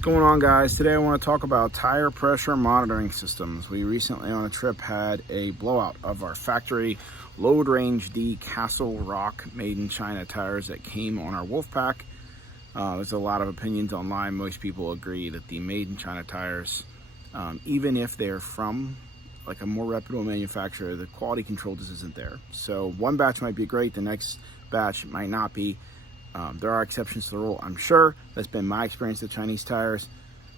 What's going on, guys? Today I want to talk about tire pressure monitoring systems. We recently on a trip had a blowout of our factory load range D Castle Rock made in China tires that came on our Wolfpack. There's a lot of opinions online. Most people agree that the made in China tires, even if they're from like a more reputable manufacturer, the quality control just isn't there. So one batch might be great, the next batch might not be. There are exceptions to the rule, I'm sure. That's been my experience with Chinese tires.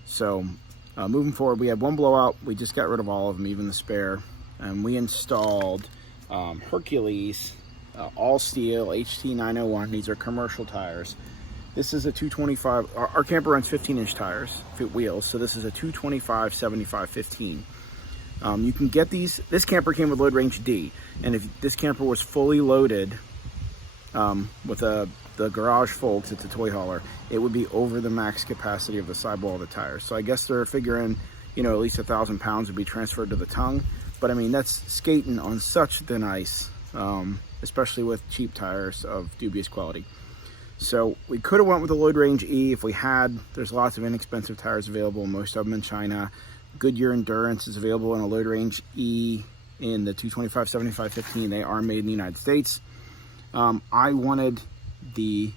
So moving forward, we had one blowout. We just got rid of all of them, even the spare. And we installed Hercules all steel HT-901. These are commercial tires. This is a 225. Our camper runs 15-inch tires, wheels. So this is a 225 75 15. You can get these. This camper came with load range D, and if this camper was fully loaded with the garage full, because it's a toy hauler, it would be over the max capacity of the sidewall of the tires. So I guess they're figuring, you know, at least 1,000 pounds would be transferred to the tongue. But I mean, that's skating on such thin ice, especially with cheap tires of dubious quality. So we could have went with the load range E if we had. There's lots of inexpensive tires available, most of them in China. Goodyear Endurance is available in a load range E in the 225 75 15. They are made in the United States. I wanted the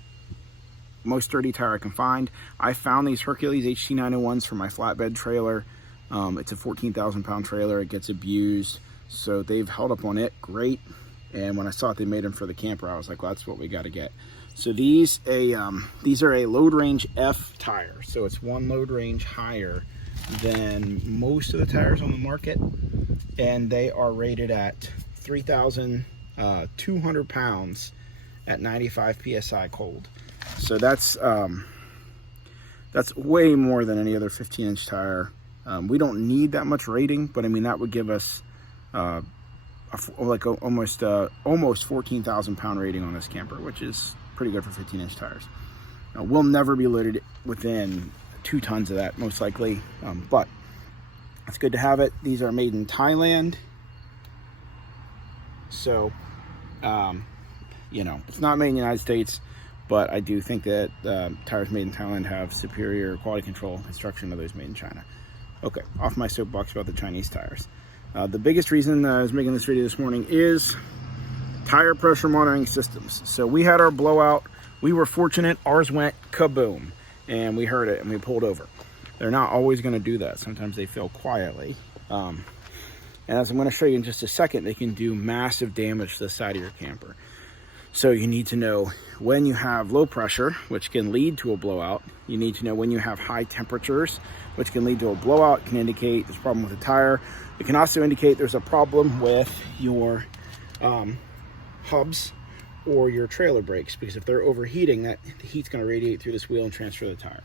most sturdy tire I can find. I found these Hercules HT-901s for my flatbed trailer. It's a 14,000 pound trailer. It gets abused, so they've held up on it great. And when I saw it, they made them for the camper, I was like, well, that's what we got to get. So these are a load range F tire, so it's one load range higher than most of the tires on the market, and they are rated at 3,200 pounds at 95 psi cold. So that's way more than any other 15-inch tire. We don't need that much rating, but I mean that would give us almost 14,000 pound rating on this camper, which is pretty good for 15-inch tires. Now, we'll never be loaded within 2 tons of that, most likely, but it's good to have it. These are made in Thailand, so you know, it's not made in the United States, but I do think that tires made in Thailand have superior quality control construction to those made in China. Okay, off my soapbox about the Chinese tires. The biggest reason I was making this video this morning is tire pressure monitoring systems. So we had our blowout. We were fortunate. Ours went kaboom, and we heard it, and we pulled over. They're not always going to do that. Sometimes they fail quietly. And as I'm going to show you in just a second, they can do massive damage to the side of your camper. So you need to know when you have low pressure, which can lead to a blowout. You need to know when you have high temperatures, which can lead to a blowout. It can indicate there's a problem with the tire. It can also indicate there's a problem with your hubs or your trailer brakes, because if they're overheating, the heat's going to radiate through this wheel and transfer the tire.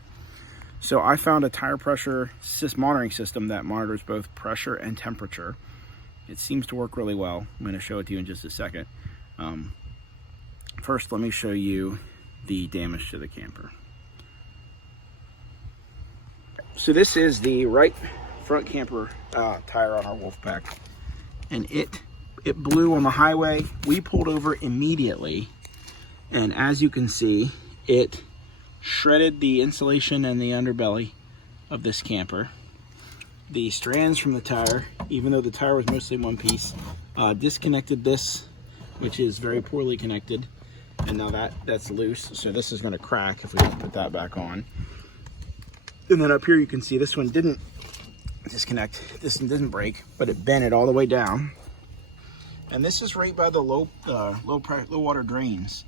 So I found a tire pressure monitoring system that monitors both pressure and temperature. It seems to work really well. I'm going to show it to you in just a second. First, let me show you the damage to the camper. So this is the right front camper tire on our Wolfpack, and it blew on the highway. We pulled over immediately, and as you can see, it shredded the insulation and the underbelly of this camper. The strands from the tire, even though the tire was mostly one piece, disconnected this, which is very poorly connected, and now that's loose, so this is going to crack if we don't put that back on. And then up here you can see this one didn't disconnect, this one didn't break, but it bent it all the way down. And this is right by the low water drains.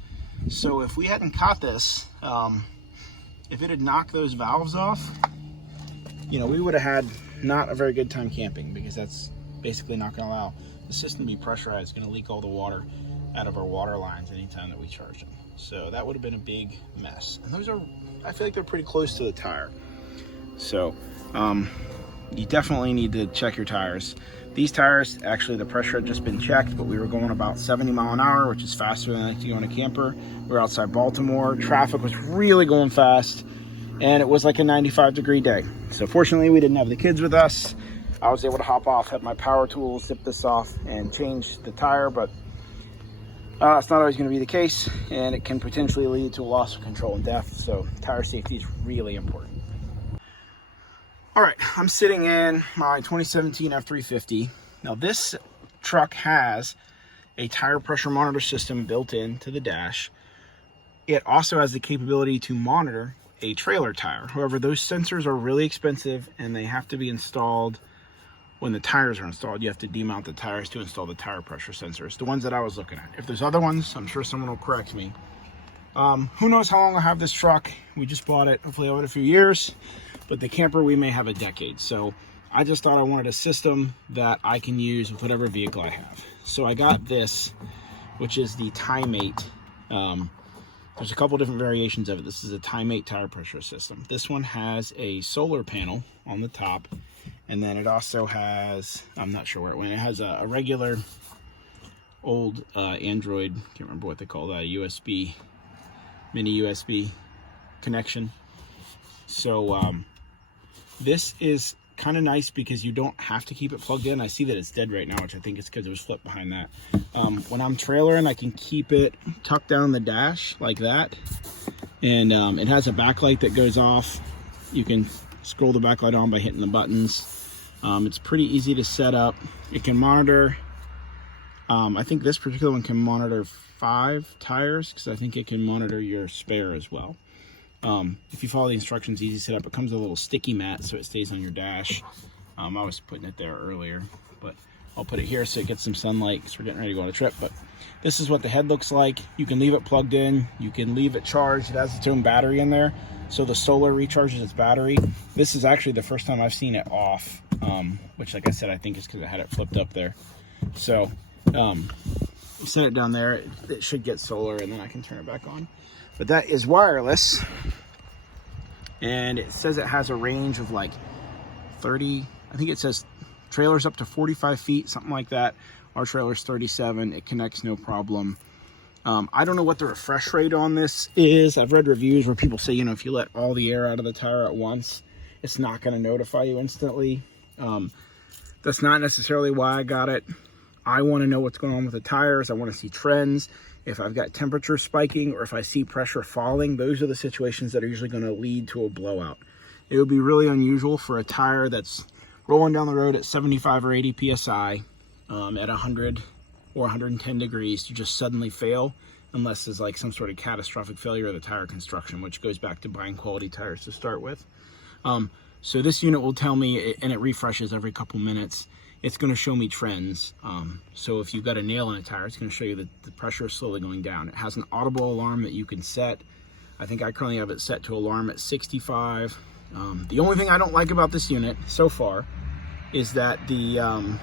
So if we hadn't caught this, if it had knocked those valves off, you know, we would have had not a very good time camping, because that's basically not going to allow the system to be pressurized. It's going to leak all the water out of our water lines anytime that we charge them. So that would have been a big mess. And those are, I feel like they're pretty close to the tire. So you definitely need to check your tires. These tires, actually the pressure had just been checked, but we were going about 70 miles an hour, which is faster than I like to go in a camper. We were outside Baltimore. Traffic was really going fast, and it was like a 95-degree day. So fortunately, we didn't have the kids with us. I was able to hop off, had my power tools, zip this off, and change the tire, but it's not always going to be the case, and it can potentially lead to a loss of control and death. So tire safety is really important. All right, I'm sitting in my 2017 F-350. Now this truck has a tire pressure monitor system built into the dash. It also has the capability to monitor a trailer tire. However, those sensors are really expensive and they have to be installed when the tires are installed. You have to demount the tires to install the tire pressure sensors, the ones that I was looking at. If there's other ones, I'm sure someone will correct me. Who knows how long I'll have this truck. We just bought it. Hopefully I'll have it a few years, but the camper we may have a decade. So I just thought I wanted a system that I can use with whatever vehicle I have. So I got this, which is the Tymate. There's a couple different variations of it. This is a Tymate tire pressure system. This one has a solar panel on the top, and then it also has, I'm not sure where it went, it has a regular old Android, can't remember what they call that, USB, mini USB connection. So this is kind of nice because you don't have to keep it plugged in. I see that it's dead right now, which I think is because it was flipped behind that. When I'm trailering, I can keep it tucked down the dash like that. And it has a backlight that goes off. You can scroll the backlight on by hitting the buttons. It's pretty easy to set up. It can monitor, I think this particular one can monitor 5 tires, because I think it can monitor your spare as well. If you follow the instructions, easy setup. It comes with a little sticky mat so it stays on your dash. I was putting it there earlier, but I'll put it here so it gets some sunlight because we're getting ready to go on a trip. But this is what the head looks like. You can leave it plugged in. You can leave it charged. It has its own battery in there, so the solar recharges its battery. This is actually the first time I've seen it off, which, like I said, I think is because I had it flipped up there. So you set it down there. It should get solar, and then I can turn it back on. But that is wireless, and it says it has a range of like 30, I think it says trailers up to 45 feet, something like that. Our trailer's 37. It connects no problem. I don't know what the refresh rate on this is. I've read reviews where people say, you know, if you let all the air out of the tire at once, it's not going to notify you instantly. That's not necessarily why I got it. I want to know what's going on with the tires. I want to see trends. If I've got temperature spiking or if I see pressure falling, those are the situations that are usually going to lead to a blowout. It would be really unusual for a tire that's rolling down the road at 75 or 80 psi at 100 or 110 degrees to just suddenly fail, unless there's like some sort of catastrophic failure of the tire construction, which goes back to buying quality tires to start with. So this unit will tell me, and it refreshes every couple minutes, it's going to show me trends. So if you've got a nail in a tire, it's going to show you that the pressure is slowly going down. It has an audible alarm that you can set. I think I currently have it set to alarm at 65. The only thing I don't like about this unit so far is that the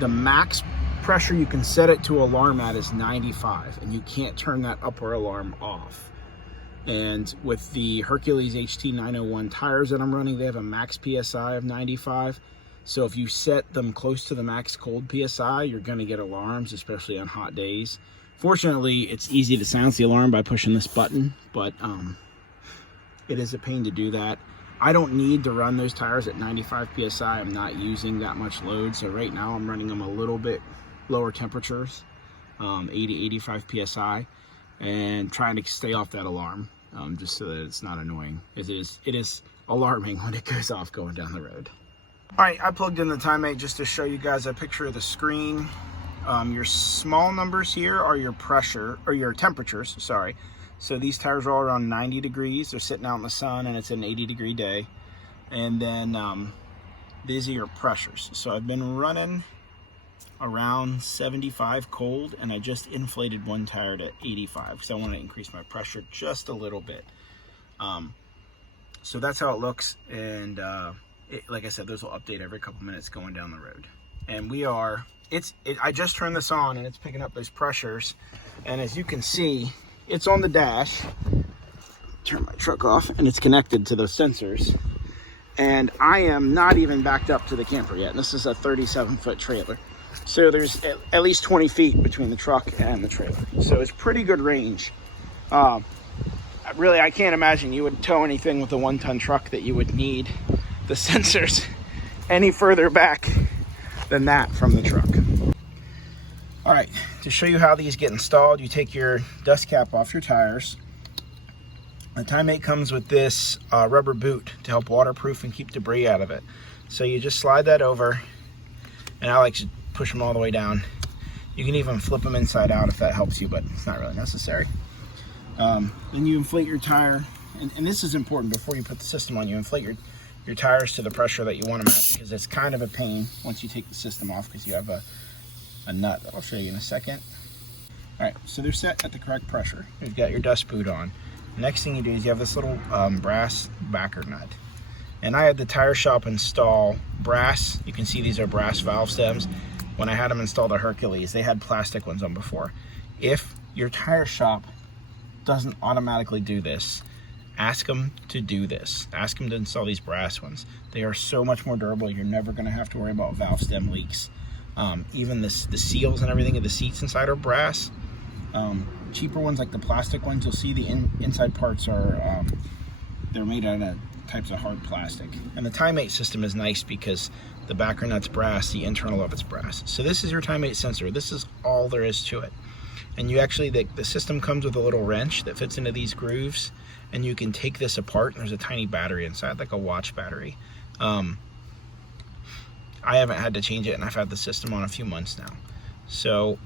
max pressure you can set it to alarm at is 95, and you can't turn that upper alarm off. And with the Hercules HT-901 tires that I'm running, they have a max PSI of 95. So if you set them close to the max cold PSI, you're going to get alarms, especially on hot days. Fortunately, it's easy to silence the alarm by pushing this button, but it is a pain to do that. I don't need to run those tires at 95 PSI. I'm not using that much load. So right now I'm running them a little bit lower temperatures, 80, 85 PSI, and trying to stay off that alarm, just so that it's not annoying. It is alarming when it goes off going down the road. All right, I plugged in the Tymate just to show you guys a picture of the screen. Your small numbers here are your pressure, or your temperatures, sorry. So these tires are all around 90 degrees. They're sitting out in the sun and it's an 80-degree day. And then these are your pressures. So I've been running around 75 cold, and I just inflated one tire to 85 because I want to increase my pressure just a little bit. So that's how it looks, and like I said, those will update every couple minutes going down the road. And we are, I just turned this on and it's picking up those pressures, and as you can see, it's on the dash. Turn my truck off, and it's connected to those sensors. And I am not even backed up to the camper yet. And this is a 37-foot trailer. So there's at least 20 feet between the truck and the trailer. So it's pretty good range. Really, I can't imagine you would tow anything with a 1-ton truck that you would need the sensors any further back than that from the truck. All right, to show you how these get installed, you take your dust cap off your tires, The Tymate comes with this rubber boot to help waterproof and keep debris out of it. So you just slide that over, and I like to push them all the way down. You can even flip them inside out if that helps you, but it's not really necessary. Then you inflate your tire, and this is important before you put the system on. You inflate your tires to the pressure that you want them at, because it's kind of a pain once you take the system off, because you have a nut that I'll show you in a second. All right, so they're set at the correct pressure. You've got your dust boot on. The next thing you do is you have this little brass backer nut. And I had the tire shop install brass. You can see these are brass valve stems. When I had them install the Hercules, they had plastic ones on before. If your tire shop doesn't automatically do this, ask them to do this. Ask them to install these brass ones. They are so much more durable. You're never going to have to worry about valve stem leaks. Even the seals and everything of the seats inside are brass. Cheaper ones, like the plastic ones, you'll see the inside parts are they're made out of types of hard plastic. And the Tymate system is nice because the backer nut's brass, the internal of it's brass. So this is your Tymate sensor. This is all there is to it. And you actually, the system comes with a little wrench that fits into these grooves, and you can take this apart, and there's a tiny battery inside, like a watch battery. I haven't had to change it, and I've had the system on a few months now. So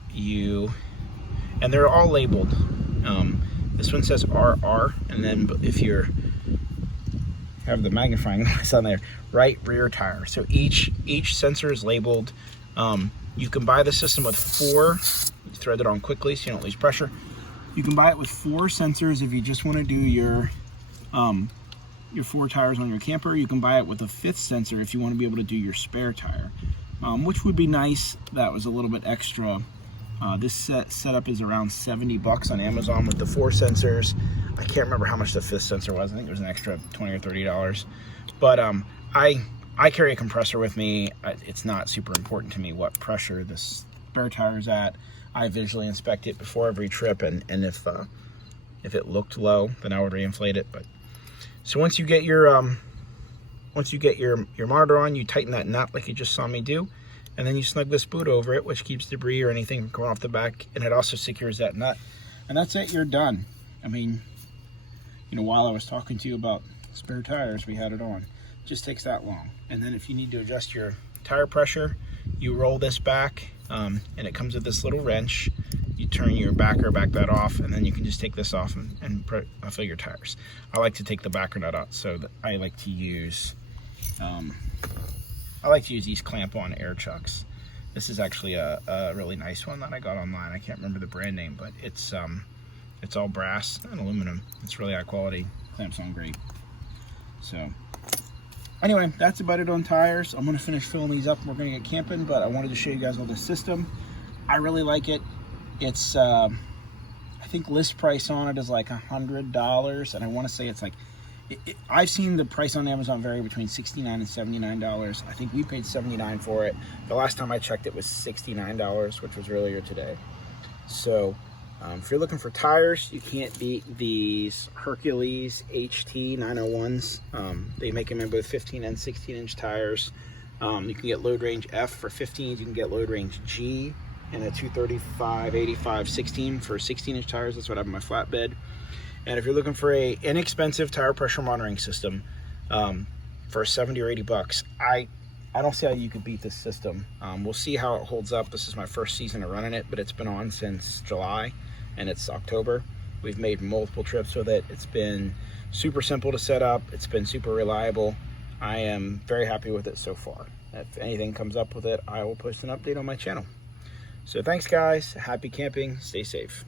and they're all labeled. This one says RR, and then if you have the magnifying glass on there, right rear tire. So each sensor is labeled. You can buy the system with 4. You thread it on quickly so you don't lose pressure. You can buy it with 4 sensors if you just want to do your 4 tires on your camper. You can buy it with a 5th sensor if you want to be able to do your spare tire, which would be nice. That was a little bit extra. This setup is around $70 on Amazon with the 4 sensors. I can't remember how much the 5th sensor was. I think it was an extra $20 or $30. But I carry a compressor with me. It's not super important to me what pressure the spare tire is at. I visually inspect it before every trip, and if it looked low, then I would reinflate it. But so once you get your monitor on, you tighten that nut like you just saw me do. And then you snug this boot over it, which keeps debris or anything from going off the back, and it also secures that nut. And that's it, you're done. I mean, while I was talking to you about spare tires, we had it on. It just takes that long. And then if you need to adjust your tire pressure, you roll this back, and it comes with this little wrench. You turn your back that off, and then you can just take this off and fill your tires. I like to take the backer nut out, so that I like to use these clamp-on air chucks. This is actually a really nice one that I got online. I can't remember the brand name, but it's all brass and aluminum. It's really high quality. Clamps on great. So anyway, that's about it on tires. I'm gonna finish filling these up and we're gonna get camping, but I wanted to show you guys all this system. I really like it. It's I think list price on it is like $100, and I want to say it's like I've seen the price on Amazon vary between $69 and $79. I think we paid $79 for it. The last time I checked, it was $69, which was earlier today. So if you're looking for tires, you can't beat these Hercules HT-901s. They make them in both 15 and 16-inch tires. You can get load range F for 15s. You can get load range G and a 235, 85, 16 for 16-inch tires. That's what I have in my flatbed. And if you're looking for a inexpensive tire pressure monitoring system for $70 or $80, I don't see how you could beat this system. We'll see how it holds up. This is my first season of running it, but it's been on since July, and it's October. We've made multiple trips with it. It's been super simple to set up. It's been super reliable. I am very happy with it so far. If anything comes up with it, I will post an update on my channel. So thanks, guys. Happy camping. Stay safe.